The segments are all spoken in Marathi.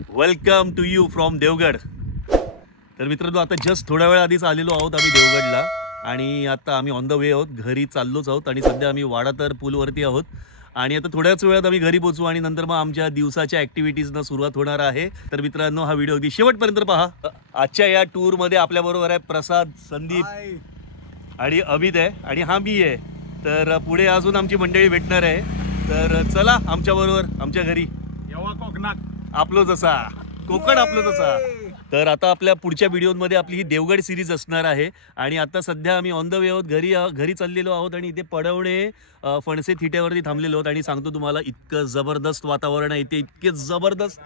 Welcome to you from Devgad. तर मित्रांनो, आता जस्ट थोड्या वेळ आधीच आलेलो आहोत आम्ही देवगडला आणि आता आम्ही ऑन द वे आहोत, घरी चाललोच आहोत आणि सध्या आम्ही वाडातर पूलवरती आहोत आणि आता थोड्याच वेळात आम्ही घरी पोहोचू आणि नंतर मग आमच्या दिवसाच्या ॲक्टिव्हिटीजना सुरुवात होणार आहे। तर मित्रांनो, हा व्हिडिओ अगदी शेवटपर्यंत पहा। आजच्या या टूरमध्ये आपल्याबरोबर आहे प्रसाद, संदीप आणि अमित आहे आणि हा मी आहे। तर पुढे अजून आमची मंडळी भेटणार आहे, तर चला आमच्याबरोबर आमच्या घरी। आपलो जसा कोकण आपलो तसा। तर आता आपल्या पुढच्या व्हिडिओमध्ये आपली ही देवगड सिरीज असणार आहे आणि आता सध्या आम्ही ऑन द वे आहोत, घरी चाललेलो आहोत आणि इथे पडवणे फणसे थिट्यावरती थांबलेलो आहोत आणि सांगतो तुम्हाला, इतकं जबरदस्त वातावरण आहे इथे, इतके जबरदस्त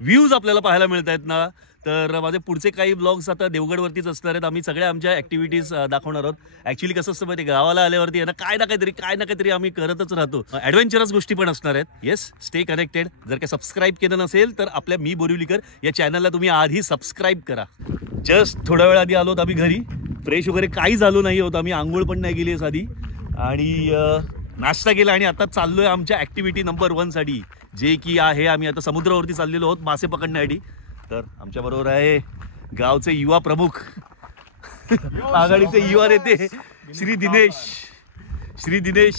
व्ह्यूज आपल्याला पाहायला मिळत आहेत ना। तर माझे पुढचे काही ब्लॉग्स आता देवगडवरतीच असणार आहेत। आम्ही सगळ्या आमच्या ॲक्टिव्हिटीज दाखवणार आहोत। ॲक्च्युली कसं असतं माहिती, गावाला आल्यावरती आहे ना, काय ना काहीतरी आम्ही करतच राहतो। ॲडव्हेंचरस गोष्टी पण असणार आहेत। Yes, stay connected. जर काय सबस्क्राईब केलं नसेल तर आपल्या मी बोरिवलीकर या चॅनलला तुम्ही आधी सबस्क्राईब करा। जस्ट थोड्या वेळ आधी आलोत आम्ही घरी, फ्रेश वगैरे काही झालो नाही होत आम्ही, आंघोळ पण नाही गेली साधी आणि नाश्ता केला आणि आता चाललोय आमच्या ॲक्टिव्हिटी नंबर 1 साठी, जे की आहे आम्ही आता समुद्रावरती चाललेलो आहोत मासे पकडण्यासाठी। तर आमच्या बरोबर आहे गावचे युवा प्रमुख, आघाडीचे युवा नेते श्री दिनेश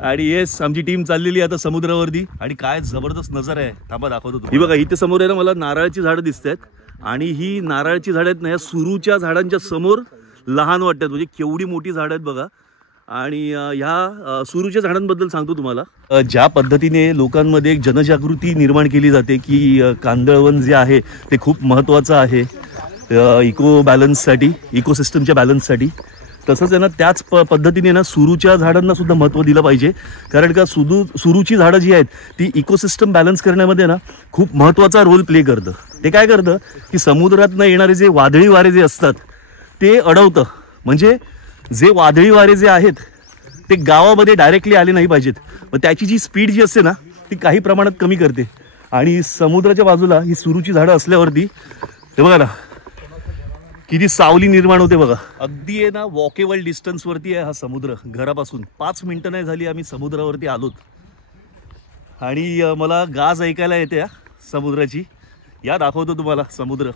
आणि येस, आमची टीम चाललेली आता समुद्रावरती आणि काय जबरदस्त नजर आहे, थांबा दाखवतो। ही बघा, इथे समोर आहे ना मला नारळाची झाडं दिसत आहेत आणि ही नारळाची झाडं आहेत ना, या सुरूच्या झाडांच्या समोर लहान वाटतात, म्हणजे केवढी मोठी झाडं आहेत बघा। आणि ह्या सुरूच्या झाडांबद्दल सांगतो तुम्हाला, ज्या पद्धतीने लोकांमध्ये एक जनजागृती निर्माण केली जाते की कांदळवन जे आहे ते खूप महत्त्वाचं आहे इकोसिस्टमच्या बॅलन्ससाठी, तसंच आहे ना त्याच पद्धतीने ना सुरूच्या झाडांना सुद्धा महत्त्व दिलं पाहिजे। कारण का सुरूची झाडं जी आहेत ती इकोसिस्टम बॅलन्स करण्यामध्ये ना खूप महत्त्वाचा रोल प्ले करतं। ते काय करतं की समुद्रातनं येणारे जे वादळी वारे जे असतात ते अडवतं, म्हणजे जे वादळी वारे जे आहेत ते गावामध्ये डायरेक्टली आले नाही पाहिजेत, मग त्याची जी स्पीड जी असते ना ती काही प्रमाणात कमी करते। आणि समुद्राच्या बाजूला ही सुरूची झाडं असल्यावरती हे बघा ना किती सावली निर्माण होते बघा। अगदी आहे ना वॉकेबल डिस्टन्सवरती आहे हा समुद्र घरापासून, 5 मिनिटं नाही झाली आम्ही समुद्रावरती आलोत आणि मला गाज ऐकायला येते समुद्राची। या दाखवतो तुम्हाला समुद्र।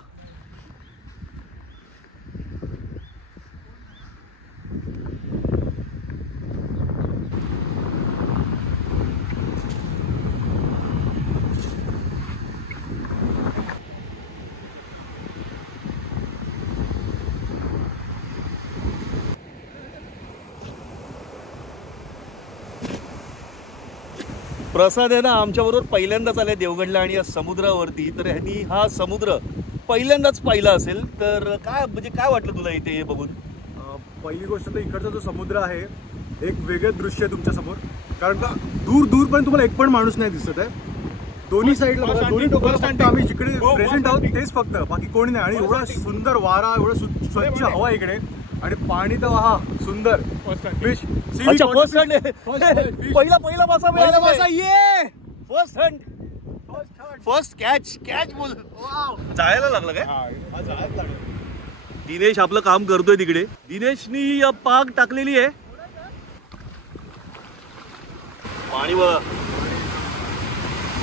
प्रसाद आहे ना आमच्याबरोबर पहिल्यांदाच आलाय देवगडला आणि या समुद्रावरती, तर ह्यांनी हा समुद्र पहिल्यांदाच पाहिला असेल, तर काय म्हणजे काय वाटलं तुला इथे बघून? पहिली गोष्ट तर इकडचा जो समुद्र आहे एक वेगळं दृश्य आहे तुमच्या समोर, कारण का दूर पण तुम्हाला एक पण माणूस नाही दिसत आहे। दोन्ही साईडला दोन्ही टोकाला आम्ही जिकडे प्रेझेंट आहोत तेच फक्त, बाकी कोणी नाही। आणि एवढा सुंदर वारा, एवढं स्वच्छ हवा इकडे आणि पाणी तर वाहा सुंदर। फिश अच्छा, पहिला मासा ये फर्स्ट कॅच बोल, जायला लागलं काय? दिनेश आपलं काम करतोय तिकडे। दिनेशनी पाग टाकलेली आहे, पाणी बघा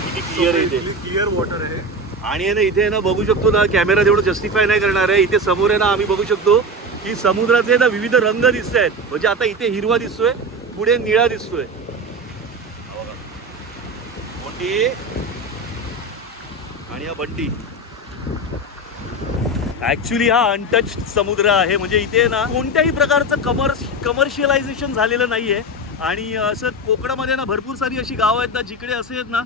किती क्लिअर आहे, क्लिअर वॉटर आहे। आणि ना इथे ना बघू शकतो ना, कॅमेरा तेवढं जस्टिफाय नाही करणार आहे, इथे समोर आहे ना आम्ही बघू शकतो की समुद्राचे ना विविध रंग दिसत आहेत। म्हणजे आता इथे हिरवा दिसतोय, पुढे निळा दिसतोय मोठी आणि हा बंटी। ऍक्च्युली हा अनटच्ड समुद्र आहे, म्हणजे इथे ना कोणत्याही प्रकारचं कमर्शियलायझेशन झालेलं नाहीये आणि असं कोकणामध्ये ना भरपूर सारी अशी गावं आहेत ना जिकडे असे आहेत ना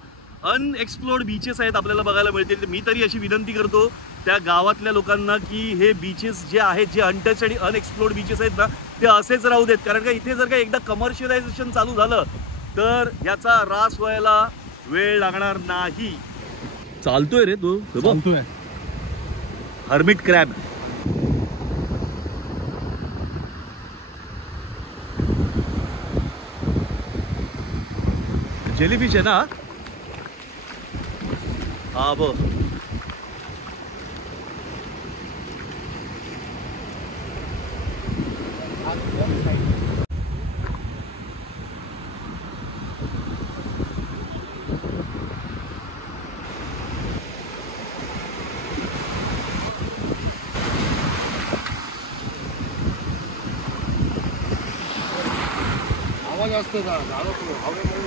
अनएक्सप्लोर्ड बीचेस आहेत आपल्याला बघायला मिळतील। तर मी तरी अशी विनंती करतो त्या गावातल्या लोकांना की हे बीचेस जे आहेत, जे अनटच आणि अनएक्सप्लोर्ड बीचेस आहेत ना ते असेच राहू देत, कारण का इथे जर का एकदा कमर्शियलायझेशन चालू झालं तर याचा ऱ्हास व्हायला वेळ लागणार नाही। चालतोय रे तो, चालतोय हर्मिट क्रॅब। जेलीफिश आहे ना हा बघ,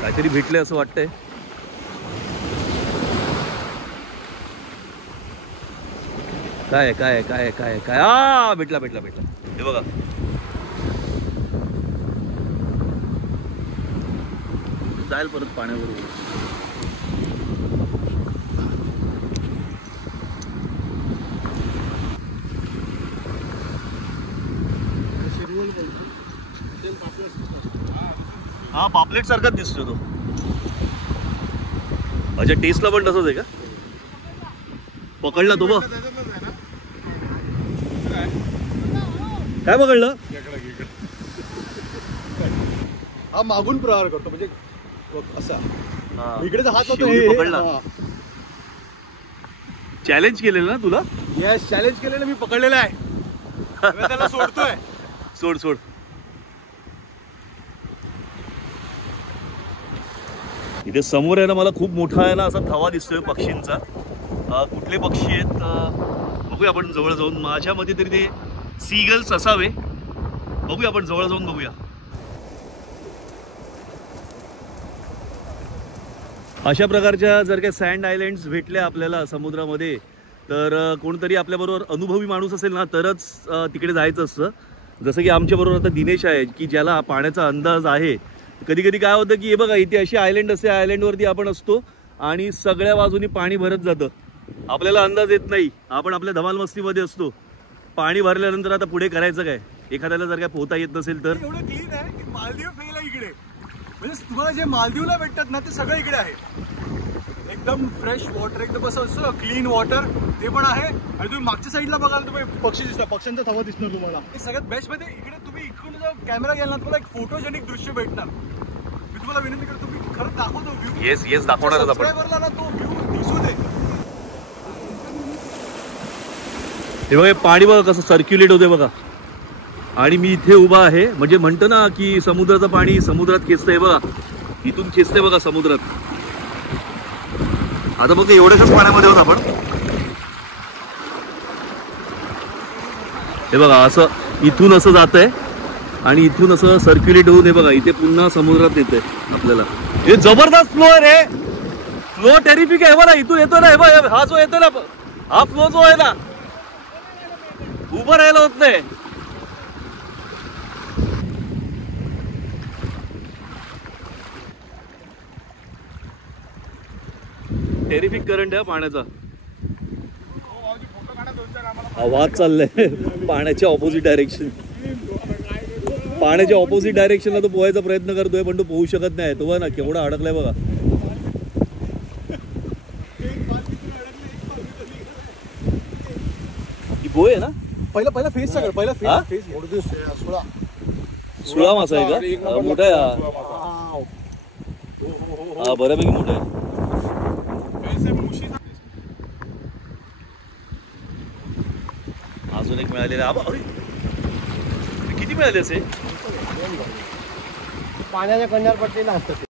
काहीतरी भेटले असं वाटतंय. काय काय काय काय काय आ भेटला भेटला भेटला. हे बघा जाईल परत पाण्याबरोबर. हा पापलेट सारखाच दिसतो तो. अच्छा टेस्टला पण तसंच आहे का? पकडला तो बघ. काय पकडलं? हा मागून प्रहार करतो म्हणजे असा. इकडेचा हात शेवटी पकडला. चॅलेंज केलेलं ना तुला? येस चॅलेंज केलेलं मी पकडलेलं आहे. त्याला सोडतोय. सोड सोड. इथे समोर आहे ना मला खूप मोठा आहे ना असा थवा दिसतोय पक्षींचा. कुठले पक्षी आहेत बघूया आपण जवळ जाऊन. माझ्या मते तरी ते सीगल्स असावे. बघूया आपण जवळ जाऊन बघूया. अशा प्रकारच्या जर काही सँड आयलँड्स भेटल्या आपल्याला समुद्रामध्ये तर कोणतरी आपल्याबरोबर अनुभवी माणूस असेल ना तरच तिकडे जायचं असतं. जसं की आमच्याबरोबर आता दिनेश आहे की ज्याला पाण्याचा अंदाज आहे. कधी कधी काय होतं की हे बघा इथे अशी आयलँड असते, आयलँडवरती आपण असतो आणि सगळ्या बाजूनी पाणी भरत जातं. आपल्याला अंदाज येत नाही, आपण आपल्या धमाल मस्तीमध्ये असतो. पाणी भरल्यानंतर आता पुढे करायचं काय? एखाद्याला जर काय पोहता येत नसेल तर एवढं क्लीन आहे की मालदीव फेल आहे इकडे. म्हणजे तुम्हाला जे मालदीवला भेटतात ना ते सगळं इकडे आहे. एकदम फ्रेश वॉटर, एकदम असं क्लीन वॉटर ते पण आहे. आणि तुम्ही मागच्या साईडला बघाल तुम्ही पक्षी दिसतात, पक्ष्यांचा थवा दिसणार तुम्हाला. हे सगळ्यात बेस्ट मध्ये इकडे तुम्ही इकडून जर कॅमेरा गेला ना तुम्हाला एक फोटोजेनिक दृश्य भेटणार. मी तुम्हाला विनंती करतो तुम्ही खरंच दाखवतो व्ह्यू. येस येस दाखवणारच आपण. सबस्क्रायबरला ना तो व्ह्यू दिसू दे. हे बघा पाणी बघा कसं सर्क्युलेट होते बघा. आणि मी इथे उभा आहे म्हणजे म्हणतो ना की समुद्राचं पाणी समुद्रात खेचतंय बघा. इथून खेचतंय बघा समुद्रात. आता बघा एवढ्याच पाण्यामध्ये होत आपण. हे बघा असं इथून असं जात आहे आणि इथून असं सर्क्युलेट होऊन हे बघा इथे पुन्हा समुद्रात येतंय आपल्याला. हे जबरदस्त फ्लो आहे रे. फ्लो टेरिफिक आहे बघा. इथून येतो ना हे बघा हा जो येतो ना हा फ्लो जो आहे ना उभं राहायला होत नाही. टेरिफिक करंट आहे पाण्याचा. आवाज चाललाय पाण्याच्या ऑपोजिट डायरेक्शन. पाण्याच्या ऑपोजिट डायरेक्शनला तो पोहायचा प्रयत्न करतोय पण तो पोहू शकत नाही. तो ना केवढा अडकलाय बघा. ही पोय आहे ना. पहिला फेस सगळं पहिला फेस सुळा मासा आहे का? मोठा आहे हा बऱ्यापैकी मोठा आहे. अजून एक मिळालेला. किती मिळाले असे? पाण्याच्या किनारपट्टीला असतात